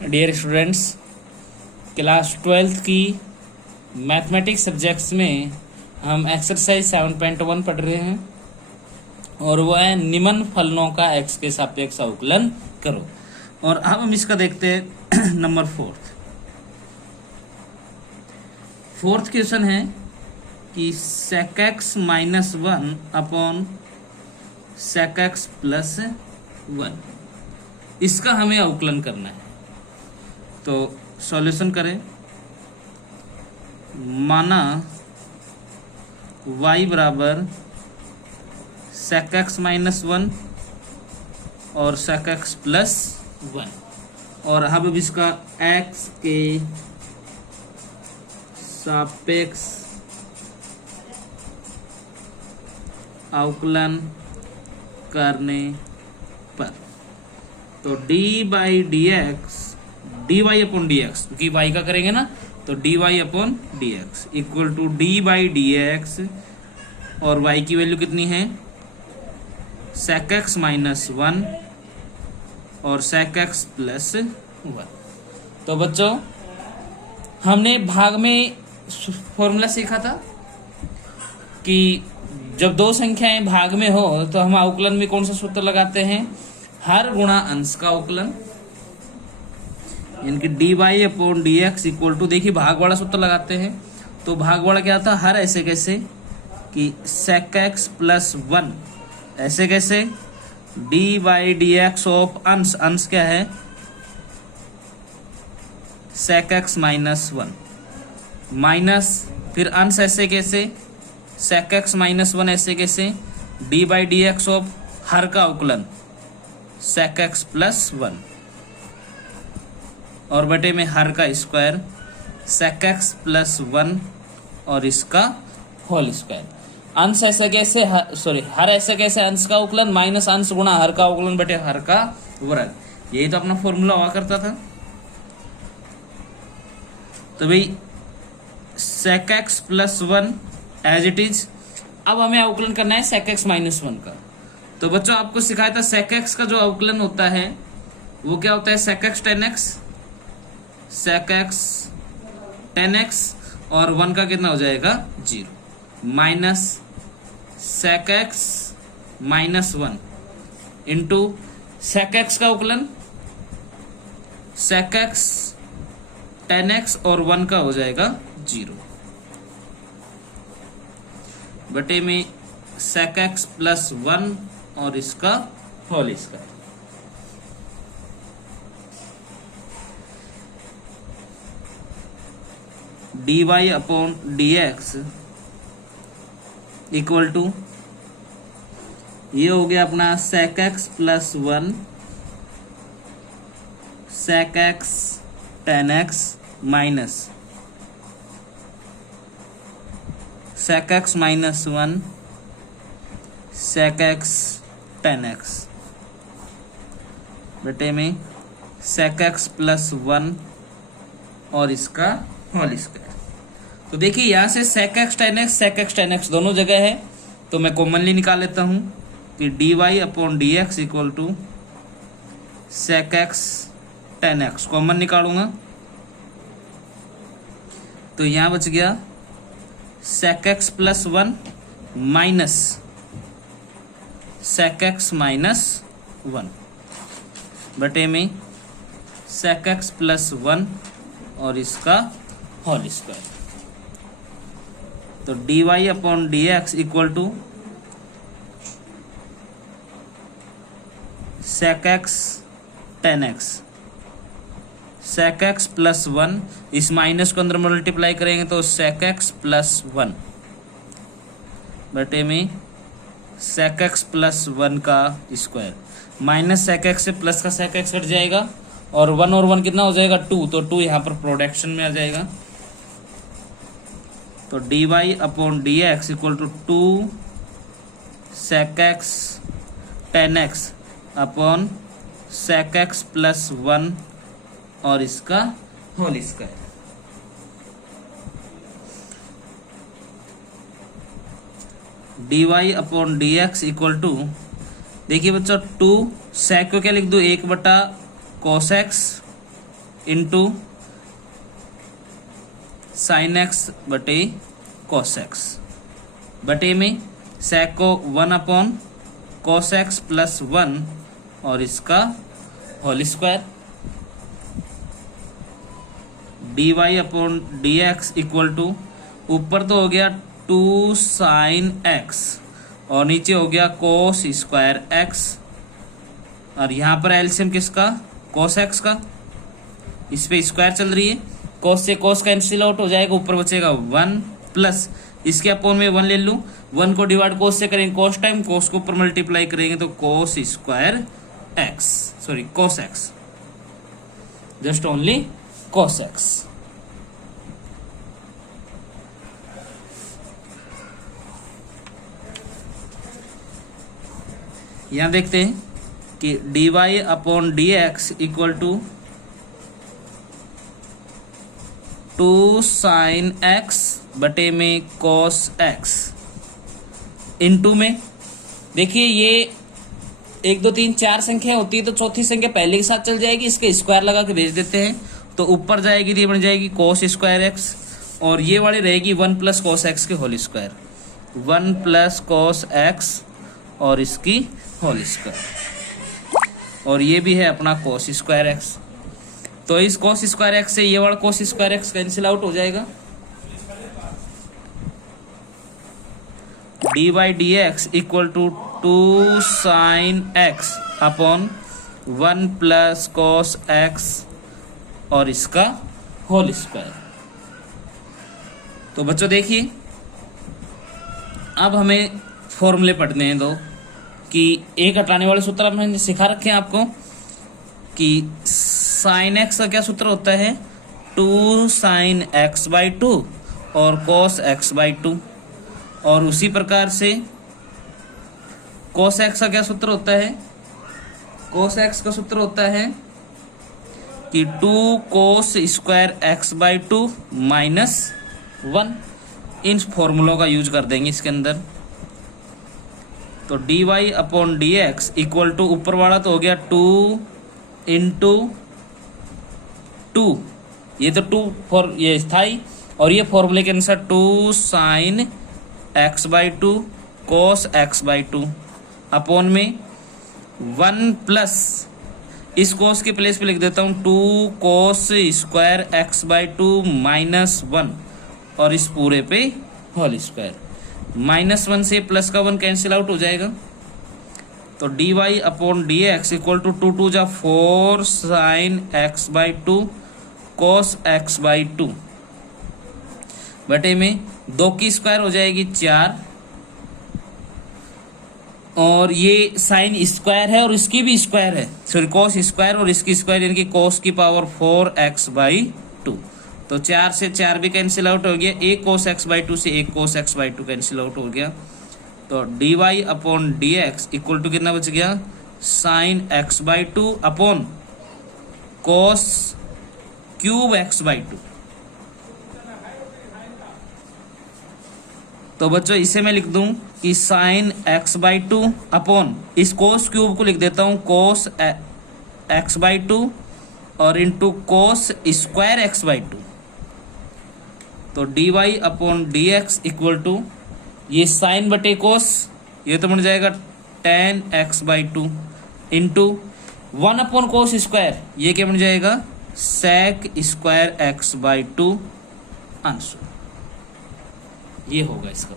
Dear students, class 12th की mathematics subjects में हम एक्सरसाइज 7.1 पढ़ रहे हैं और वह है निम्न फलनों का एक्स के सापेक्ष अवकलन करो। और अब हम इसका देखते हैं नंबर फोर्थ क्वेश्चन है कि sec x minus 1 upon sec x plus 1, इसका हमें अवकलन करना है। तो सॉल्यूशन करें। माना y बराबर sec x माइनस 1 और sec x प्लस 1, और अब इसका x के सापेक्ष अवकलन करने पर तो dy by D X, D Y upon D X, क्योंकि y का करेंगे ना, तो dy upon D X equal to D by D X, और y की वैल्यू कितनी है sec x माइनस 1 और sec x प्लस 1। तो बच्चों, हमने भाग में फॉर्मूला सीखा था कि जब दो संख्याएं भाग में हो तो हम अवकलन में कौन सा सूत्र लगाते हैं, हर गुणा अंश का अवकलन, यानी कि D Y upon D X equal to, देखिए भाग वाला सूत्र लगाते हैं। तो भाग वाला क्या था, हर ऐसे कैसे कि sec x प्लस 1, ऐसे कैसे D by D x of अंश, अंश क्या है sec x माइनस 1, माइनस फिर अंश ऐसे कैसे sec x माइनस 1, ऐसे कैसे D by D x of her का अवकलन sec x प्लस 1, और बटे में हर का स्क्वायर sec x प्लस 1 और इसका होल स्क्वायर। अंश ऐसे कैसे, हर ऐसे कैसे अंश का अवकलन माइनस अंश गुणा हर का अवकलन बटे हर का वर्ग, यही तो अपना फॉर्मूला हुआ करता था। तो भाई sec x plus 1 as it is. अब हमें अवकलन करना है sec x माइनस 1 का। तो बच्चों, आपको सिखाया था sec x का जो अवकलन होता है वो क्या होता है sec x tan x, sec x tan x, और 1 का कितना हो जाएगा 0, minus sec x minus 1 into sec x का अवकलन sec x tan x और 1 का हो जाएगा 0, बटे में sec x प्लस 1 और इसका whole square. D Y upon D X equal to, ये हो गया अपना sec x plus 1 sec x tan x minus sec x minus 1 sec x tan x, बटे में sec x प्लस 1 और इसका होल स्क्वायर। तो देखिए यहां से sec x tan x दोनों जगह है, तो मैं कॉमनली निकाल लेता हूं कि D Y upon D X equal to sec x tan x, common निकालूंगा तो यहां बच गया sec x plus 1 minus sec x minus 1, बटे में sec x प्लस 1 और इसका होल स्क्वायर। तो D Y upon D X equal to sec x tan x, sec x plus 1, इस माइनस को अंदर मल्टीप्लाई करेंगे तो sec x प्लस 1, बटे में sec x प्लस 1 का स्क्वायर, माइनस sec x से प्लस का sec x हट जाएगा, और 1 और 1 कितना हो जाएगा 2, तो 2 यहाँ पर प्रोडक्शन में आ जाएगा। तो D Y upon D X equal to 2 sec x tan x upon sec x plus 1 और इसका whole square. D Y upon D X equal to, देखिए बच्चों 2 sec को क्या लिख दो 1 बटा cos x into sine X बटे कॉस एक्स बटे में सेक को 1 अपॉन कॉस एक्स प्लस 1 और इसका whole square D Y upon D X equal to ऊपर तो हो गया 2 साइन एक्स और नीचे हो गया कोस स्क्वायर एक्स और यहाँ पर एलसीएम किसका कोस एक्स का, इस पे स्क्वायर चल रही है, कोस से कोस कैंसिल आउट हो जाएगा, ऊपर बचेगा 1 प्लस इसके अपॉन में 1 ले लूं, 1 को डिवाइड कोस से करेंगे कोस टाइम, कोस को ऊपर मल्टीप्लाई करेंगे तो cos square X, sorry cos X, just only cos X. यहां देखते हैं कि D Y upon D X equal to 2 sine X बटे में कॉस एक्स इनटू में देखिए ये 1 2 3 4 संख्या होती है तो चौथी संख्या पहले के साथ चल जाएगी, इसके स्क्वायर लगा के भेज देते हैं तो ऊपर जाएगी तो ये बन जाएगी कोस स्क्वायर एक्स और ये वाली रहेगी 1 प्लस कोस एक्स के whole square, 1 plus cos X और इसकी होल स्क्वायर और ये भी है अपना कोस स्क्वायर एक्स। तो इस कोस स्क्वायर एक्स से ये वाला cos square X cancel out हो जाएगा, D Y D X equal to 2 sine X upon 1 plus cos X और इसका होल स्क्वायर। तो बच्चों देखिए अब हमें फॉर्मूले पढ़ने हैं दो कि एक हटाने वाले सूत्र हमने सिखा रखे हैं आपको कि साइन एक्स का क्या सूत्र होता है 2 साइन एक्स बाई 2 और कॉस एक्स बाई 2 और उसी प्रकार से कॉस एक्स का क्या सूत्र होता है, कॉस एक्स का सूत्र होता है कि 2 cos square X by 2 minus 1। इन फॉर्मूलों का यूज कर देंगे इसके अंदर। तो D Y upon D X equal to ऊपर वाला तो हो गया 2 इंटू 2, ये तो 2 फॉर ये स्थाई और ये फॉर्मूले के अनुसार 2 sine X by 2 cos X by 2 upon में 1 प्लस इस कोस के प्लेस पे लिख देता हूँ 2 cos square X by 2 minus 1 और इस पूरे पे होल स्क्वायर, -1 से प्लस का 1 कैंसिल आउट हो जाएगा। तो D Y upon D X equal to 2 2 जा 4 sine X by 2 cos X by 2 बटे में 2 की स्क्वायर हो जाएगी 4 और ये साइन स्क्वायर है और इसकी भी स्क्वायर है, सॉरी कोस स्क्वायर और इसकी स्क्वायर यानी कि कोस की पावर 4x बाई 2। तो 4 से 4 भी कैंसिल आउट हो गया, एक कोस एक्स बाई 2 से एक cos X by 2 cancel out हो गया। तो D Y upon D X equal to कितना बच गया sine X by 2 upon cos cube X by 2। तो बच्चों इसे मैं लिख दूं कि साइन एक्स बाई 2 अपॉन इस कोस क्यूब को लिख देता हूं कोस एक्स बाई 2 और into cos square X by 2। तो D Y upon D X equal to ये साइन बटे कोस ये तो बन जाएगा tan x by 2 into 1 upon cos square ये क्या बन जाएगा sec square x by 2 answer ये होगा इसका।